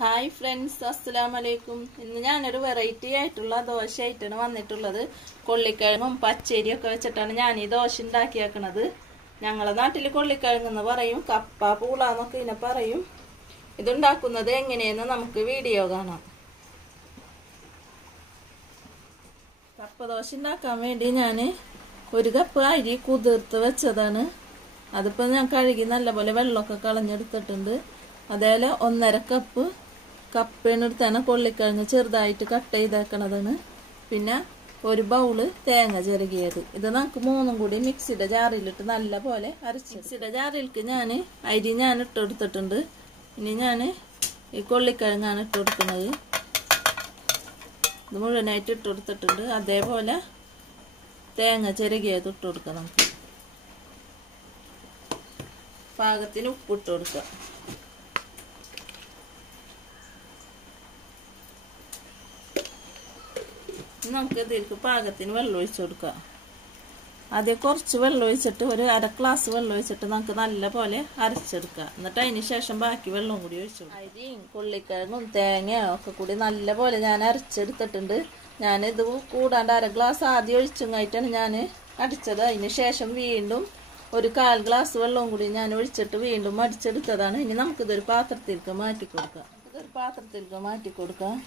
Hi friends, അസ്സലാമലൈക്കും. ഇന്ന് ഞാനൊരു വെറൈറ്റി ആയിട്ടുള്ള ദോശ ആയിട്ടാണ് വന്നിട്ടുള്ളത്. കൊള്ളിക്കിഴങ്ങും പച്ചരിയൊക്കെ വെച്ചിട്ടാണ് ഞാൻ ഈ ദോശ ഉണ്ടാക്കിയേക്കണത്. ഞങ്ങളെ നാട്ടിൽ കൊള്ളിക്കിഴങ്ങ് എന്ന് പറയും, കപ്പ പൂള എന്നൊക്കെ ഇതിനെ പറയും. ഇതുണ്ടാക്കുന്നത് എങ്ങനെയെന്ന് നമുക്ക് വീഡിയോ കാണാം. കപ്പ ദോശ ഉണ്ടാക്കാൻ വേണ്ടി ഞാൻ 1 കപ്പ് അരി കുതിർത്ത് വെച്ചതാണ്. അതിപ്പോൾ ഞാൻ കഴുകി നല്ലപോലെ വെള്ളമൊക്കെ കളഞ്ഞെടുത്തിട്ടുണ്ട്. അതേപോലെ 1.5 കപ്പ് കപ്പയെടുത്താണ് കൊള്ളിക്കിഴങ്ങ് ചെറുതായിട്ട് കട്ട് ചെയ്തേക്കണതാണ്. പിന്നെ 1 ബൗള് തേങ്ങ ചിരകിയത്. ഇത് നമുക്ക് 3 കൂടി മിക്സിയുടെ ജാറിലിട്ട് നല്ല പോലെ അരച്ച്. മിക്സിയുടെ ജാറിലേക്ക് ഞാൻ അരി ഇട്ടെടുത്തിട്ടുണ്ട്. ഇനി ഞാൻ ഈ കൊള്ളിക്കിഴങ്ങാണ് ഇട്ട് കൊടുക്കുന്നത്. ഇത് മുഴുവനായിട്ട് ഇട്ട് കൊടുത്തിട്ടുണ്ട്. അതേപോലെ തേങ്ങ ചിരകിയത് ഇട്ട് കൊടുക്കാം. നമുക്ക് പാകത്തിന് ഉപ്പിട്ട് കൊടുക്കാം. നമുക്ക് ഇതിലേക്ക് പാകത്തിന് വെള്ളം ഒഴിച്ചു കൊടുക്കാം. ആദ്യം കുറച്ച് വെള്ളം ഒഴിച്ചിട്ട് 1/2 ഗ്ലാസ് വെള്ളം ഒഴിച്ചിട്ട് നമുക്ക് നല്ല പോലെ അരച്ചെടുക്കാം. എന്നിട്ട് അതിന് ശേഷം ബാക്കി വെള്ളം കൂടി ഒഴിച്ചു കൊടുക്കാം. അരിയും കൊള്ളിക്കിഴങ്ങും തേങ്ങയും ഒക്കെ കൂടി നല്ല പോലെ ഞാൻ അരച്ചെടുത്തിട്ടുണ്ട്. ഞാനിത് കൂടാണ്ട് 1/2 ഗ്ലാസ് ആദ്യം ഒഴിച്ചുമായിട്ടാണ് ഞാൻ അടിച്ചത്. അതിന് ശേഷം വീണ്ടും 1/4 ഗ്ലാസ് വെള്ളവും കൂടി ഞാൻ ഒഴിച്ചിട്ട് വീണ്ടും അടിച്ചെടുത്തതാണ്. ഇനി നമുക്കിതൊരു പാത്രത്തിലേക്ക് മാറ്റി കൊടുക്കാം.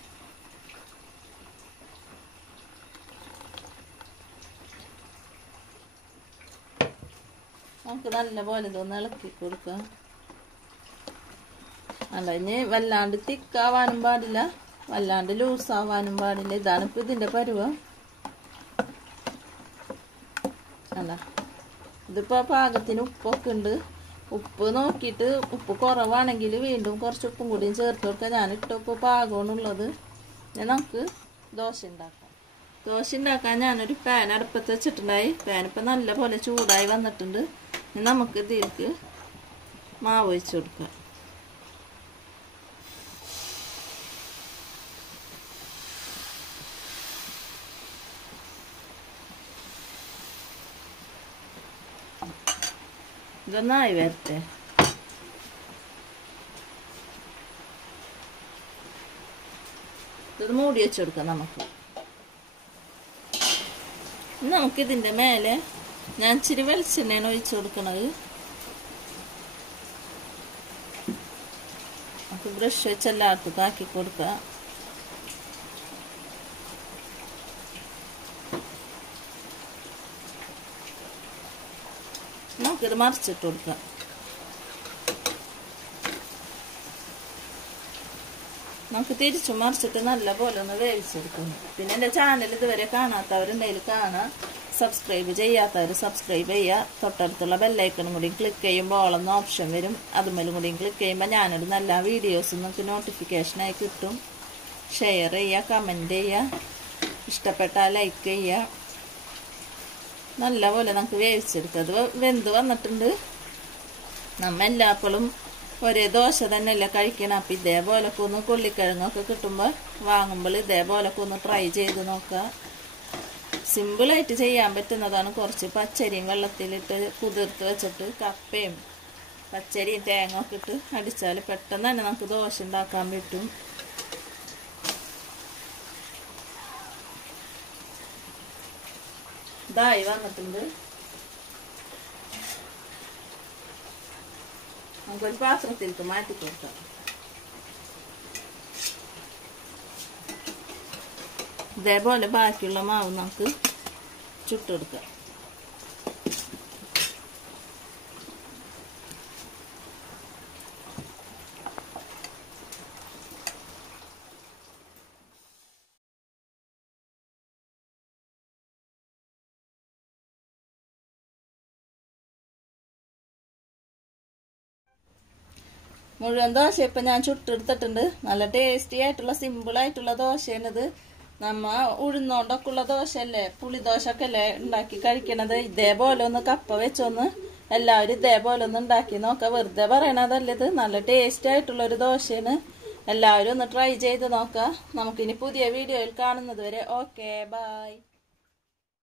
നമുക്ക് നല്ല പോലെ ഇതൊന്ന് ഇളക്കി കൊടുക്കാം. അല്ല, ഇനി വല്ലാണ്ട് തിക്കാവാനും പാടില്ല, വല്ലാണ്ട് ലൂസാവാനും പാടില്ല. ഇതാണ് ഇപ്പം ഇതിൻ്റെ പരുവം. അല്ല, ഇതിപ്പോൾ പാകത്തിന് ഉപ്പൊക്കെ ഉണ്ട്. ഉപ്പ് നോക്കിയിട്ട് ഉപ്പ് കുറവാണെങ്കിൽ വീണ്ടും കുറച്ച് ഉപ്പും കൂടിയും ചേർത്ത് കൊടുക്കാം. ഞാൻ ഇട്ടപ്പോൾ പാകമാണുള്ളത്. ഇനി നമുക്ക് ദോശ ഉണ്ടാക്കാൻ ഞാനൊരു പാൻ അടുപ്പത്ത് വെച്ചിട്ടുണ്ടായി. പാൻ ഇപ്പം നല്ല പോലെ ചൂടായി വന്നിട്ടുണ്ട്. ഇനി നമുക്ക് ഇതിലേക്ക് മാവ് ഒഴിച്ച് കൊടുക്കാം. ഇതൊന്നായി വരട്ടെ. ഇത് മൂടി വെച്ച് കൊടുക്കാം. നമുക്കിതിൻ്റെ മേലെ ഞാൻ ഇച്ചിരി വെളിച്ചെണ്ണയാണ് ഒഴിച്ചു കൊടുക്കണത്. നമുക്ക് ബ്രഷ് വെച്ച് എല്ലായിടത്തും ആക്കി കൊടുക്കാം. നമുക്കിത് മറിച്ചിട്ട് കൊടുക്കാം. നമുക്ക് തിരിച്ചു മറിച്ചിട്ട് നല്ല പോലെ ഒന്ന് വേവിച്ചെടുക്കുന്നു. പിന്നെ എൻ്റെ ചാനൽ ഇതുവരെ കാണാത്തവരുണ്ടെങ്കിൽ കാണാം. സബ്സ്ക്രൈബ് ചെയ്യാത്തവർ സബ്സ്ക്രൈബ് ചെയ്യുക. തൊട്ടടുത്തുള്ള ബെല്ലൈക്കണും കൂടി ക്ലിക്ക് ചെയ്യുമ്പോൾ ഓളെന്ന ഓപ്ഷൻ വരും. അതുമേലും കൂടി ക്ലിക്ക് ചെയ്യുമ്പോൾ ഞാനിടുന്ന എല്ലാ വീഡിയോസും നിങ്ങൾക്ക് നോട്ടിഫിക്കേഷനായി കിട്ടും. ഷെയർ ചെയ്യുക, കമൻറ്റ് ചെയ്യുക, ഇഷ്ടപ്പെട്ടാൽ ലൈക്ക് ചെയ്യുക. നല്ല പോലെ നമുക്ക് വേവിച്ചെടുക്കുക. അത് വെന്ത് വന്നിട്ടുണ്ട്. നമ്മൾ എല്ലാപ്പോഴും ഒരേ ദോശ തന്നെയല്ലേ കഴിക്കണം. അപ്പം ഇതേപോലൊക്കെ ഒന്ന് കൊള്ളിക്കിഴങ്ങൊക്കെ കിട്ടുമ്പോൾ വാങ്ങുമ്പോൾ ഇതേപോലൊക്കെ ഒന്ന് ട്രൈ ചെയ്ത് നോക്കുക. സിമ്പിളായിട്ട് ചെയ്യാൻ പറ്റുന്നതാണ്. കുറച്ച് പച്ചരിയും വെള്ളത്തിലിട്ട് കുതിർത്ത് വെച്ചിട്ട് കപ്പയും പച്ചരിയും തേങ്ങ ഒക്കെ ഇട്ട് അടിച്ചാൽ പെട്ടെന്ന് തന്നെ നമുക്ക് ദോശ ഉണ്ടാക്കാൻ പറ്റും. ഇതായി വന്നിട്ടുണ്ട്. നമുക്കൊരു പാത്രത്തിലേക്ക് മാറ്റി കൊടുക്കാം. ഇതേപോലെ ബാക്കിയുള്ള മാവ് നമുക്ക് ചുട്ടെടുക്കാം. മുഴുവൻ ദോശ ഇപ്പം ഞാൻ ചുട്ടെടുത്തിട്ടുണ്ട്. നല്ല ടേസ്റ്റി ആയിട്ടുള്ള സിമ്പിളായിട്ടുള്ള ദോശയാണിത്. നമ്മ ഉഴുന്നോണ്ടൊക്കെ ഉള്ള ദോശയല്ലേ, പുളിദോശയൊക്കെ അല്ലേ ഉണ്ടാക്കി കഴിക്കണത്. ഇതേപോലെ ഒന്ന് കപ്പ വെച്ചൊന്ന് എല്ലാവരും ഇതേപോലെ ഒന്ന് ഉണ്ടാക്കി നോക്കാം. വെറുതെ പറയണതല്ല, ഇത് നല്ല ടേസ്റ്റി ആയിട്ടുള്ളൊരു ദോശയാണ്. എല്ലാവരും ഒന്ന് ട്രൈ ചെയ്ത് നോക്കാം. നമുക്കിനി പുതിയ വീഡിയോയിൽ കാണുന്നത് വരെ ഓക്കെ, ബൈ.